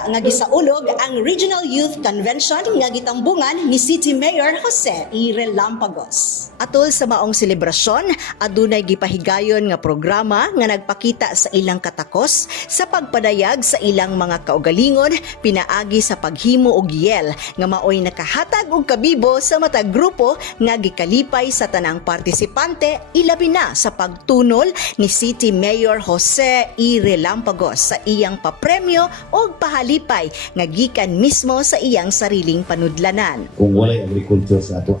Usa nga gisaulog ang Regional Youth Convention nga gitambungan ni City Mayor Jose E. Relampagos. Atol sa maong selebrasyon, adunay gipahigayon nga programa nga nagpakita sa ilang katakos sa pagpadayag sa ilang mga kaugalingon pinaagi sa paghimo og yel nga maoy nakahatag og kabibo sa matag grupo nga gikalipay sa tanang partisipante ilabi na sa pagtunol ni City Mayor Jose E. Relampagos sa iyang papremyo o pahalipay nga gikan mismo sa iyang sariling panudlanan. Kung walay agriculture sa ato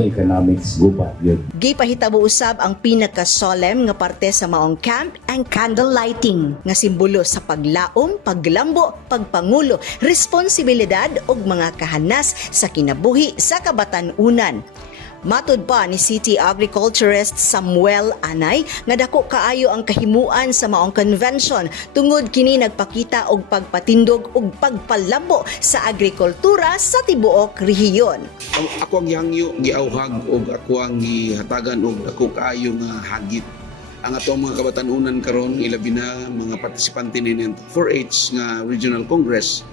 economics gubat yun. Gipahitabo usab ang pinaka-solemn nga parte sa maong camp ang candle lighting nga simbolo sa paglaom, paglambo, pagpangulo, responsibilidad ug mga kahanas sa kinabuhi sa kabatan-unan. Matud pa ni City Agriculturist Samuel Anay nga dako kaayo ang kahimuan sa maong convention tungod kini nagpakita og pagpatindog ug pagpalabo sa agrikultura sa tibuok rehiyon. Ako ang hangyo giawhag og ako ang gihatagan og dako kaayo nga hagit ang atong mga kabatan-unan karon ilabi na mga partisipante ni 4H nga Regional Congress.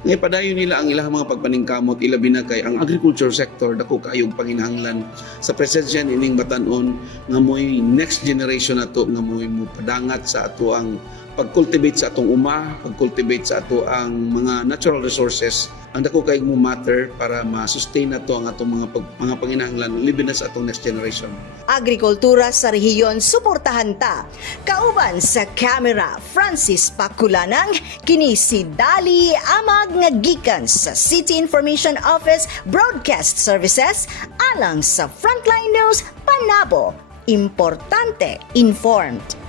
Ngay padayon nila ang ilang mga pagpaningkamot ilabi na kay ang agriculture sector dako kaayong panginahanglan sa presensya nining batan-on nga moy next generation nato nga moy mopadangat sa ato ang pag-cultivate sa atong pag-cultivate sa ato ang mga natural resources. Ang dako kay mo matter para ma-sustain nato ang atong mga panginahanglan libi na sa atong next generation. Agrikultura sa rehiyon suportahan ta. Kauban sa camera Francis Paculanang, kini si Dali Amag nga gikan sa City Information Office Broadcast Services alang sa Frontline News Panabo. Importante informed.